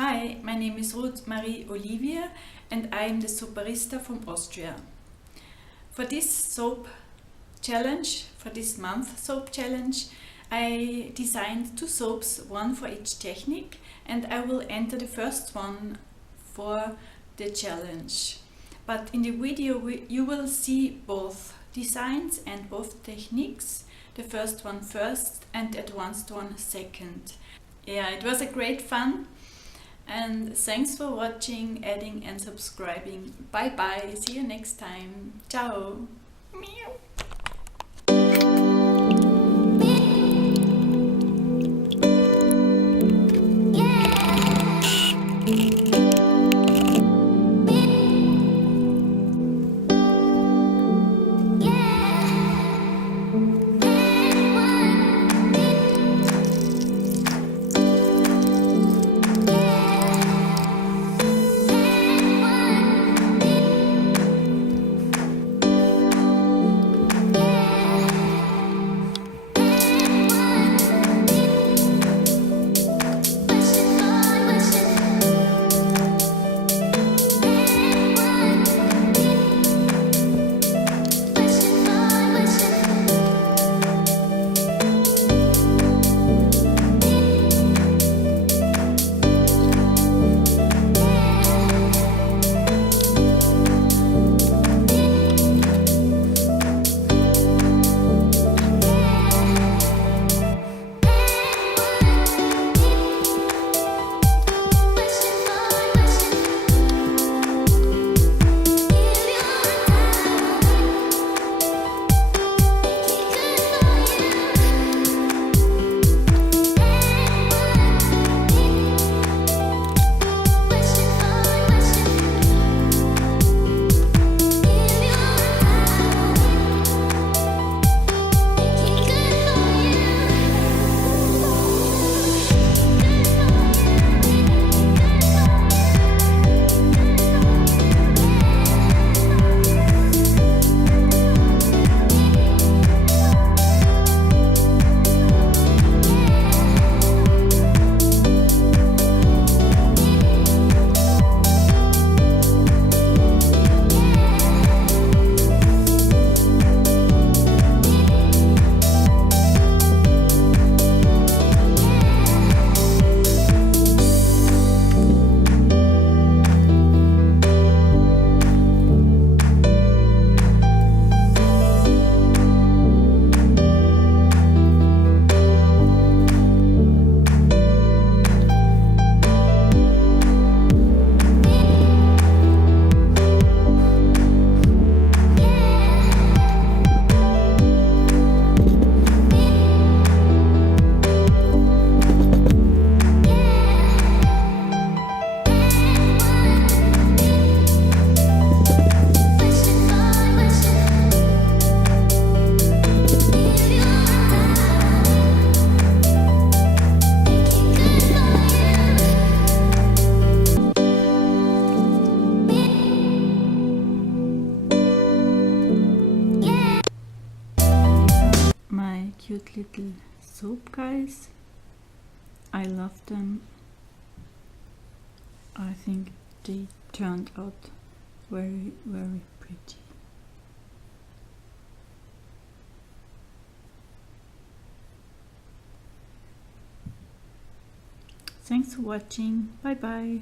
Hi, my name is Ruth Marie Olivia and I am the soap barista from Austria. For this soap challenge, for this month soap challenge, I designed 2 soaps, one for each technique, and I will enter the first one for the challenge. But in the video you will see both designs and both techniques, the first one first and the advanced one second. Yeah, it was a great fun. And thanks for watching, adding and subscribing. Bye bye, see you next time. Ciao. Meow. My cute little soap guys, I love them. I think they turned out very pretty. Thanks for watching, bye bye.